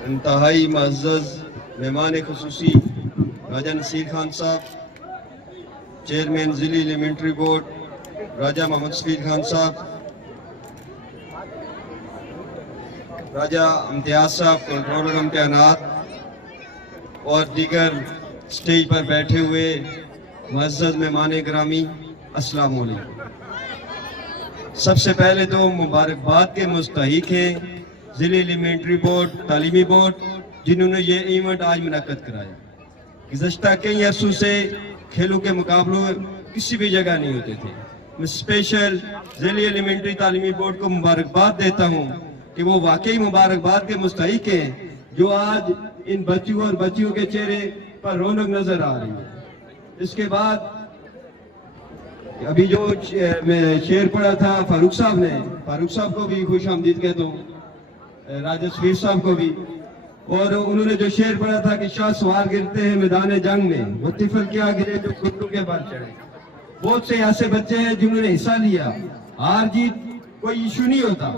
इंतहाई मुअज़्ज़ज़ मेहमान खुसूसी राजा नसीर खान साहब, चेयरमैन ज़िली एलिमेंट्री बोर्ड राजा मोहम्मद शफीक खान साहब, राजा इम्तियाज साहब कंट्रोलर इम्तिहानात और दीगर स्टेज पर बैठे हुए मुअज़्ज़ज़ मेहमान गिरामी, अस्सलाम वालेकुम। सबसे पहले तो मुबारकबाद के मुस्तहिक हैं ज़िले एलिमेंट्री बोर्ड तालीमी बोर्ड, जिन्होंने ये इवेंट आज मुनक्कद कराया। गुज़श्ता कई अरसों से खेलों के मुकाबलों किसी भी जगह नहीं होते थे। मैं स्पेशल ज़िले एलिमेंट्री तालीमी बोर्ड को मुबारकबाद देता हूँ कि वो वाकई मुबारकबाद के मुस्तहिक हैं, जो आज इन बच्चों और बच्चियों के चेहरे पर रौनक नजर आ रही है। इसके बाद अभी जो मैं शेर पढ़ा था फारूक साहब ने, फारूक साहब को भी खुश आमदीद कहता हूँ, राजा शफीक साहब को भी। और उन्होंने जो शेर पढ़ा था कि शाह सवार गिरते हैं मैदान जंग में, वो तिफल क्या गिरे जो घुटनों के बल चढ़े। बहुत से ऐसे बच्चे हैं जिन्होंने हिस्सा लिया। हार जीत कोई इशू नहीं होता,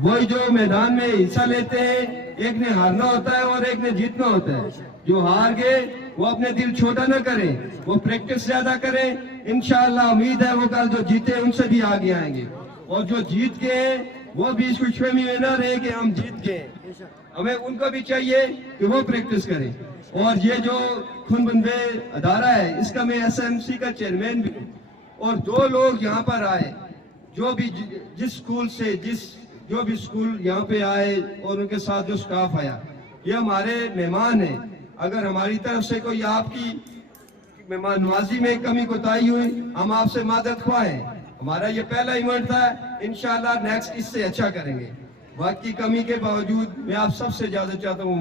वही जो मैदान में हिस्सा लेते हैं, एक ने हारना होता है और एक ने जीतना होता है। जो हार गए वो अपने दिल छोटा ना करें, वो प्रैक्टिस ज्यादा करें। इंशाअल्लाह उम्मीद है वो कल जो जीते उनसे भी आगे आएंगे, और जो जीत गए वो भी इस खुशफहमी में ना रहे कि हम जीत गए। हमें उनको भी चाहिए कि वो प्रैक्टिस करें। और ये जो खून बंदे अदारा है, इसका मैं SMC का चेयरमैन भी हूँ। और दो लोग यहाँ पर आए, जो भी जिस स्कूल से जो भी स्कूल यहाँ पे आए और उनके साथ जो स्टाफ आया, ये हमारे मेहमान हैं। अगर हमारी तरफ से कोई आपकी मेहमान नवाजी में कमी कोताही हुई, हम आपसे मादत ख्वाहें। हमारा ये पहला इवेंट था, इंशाल्लाह नेक्स्ट इससे अच्छा करेंगे। बाकी कमी के बावजूद मैं आप सबसे ज्यादा चाहता हूँ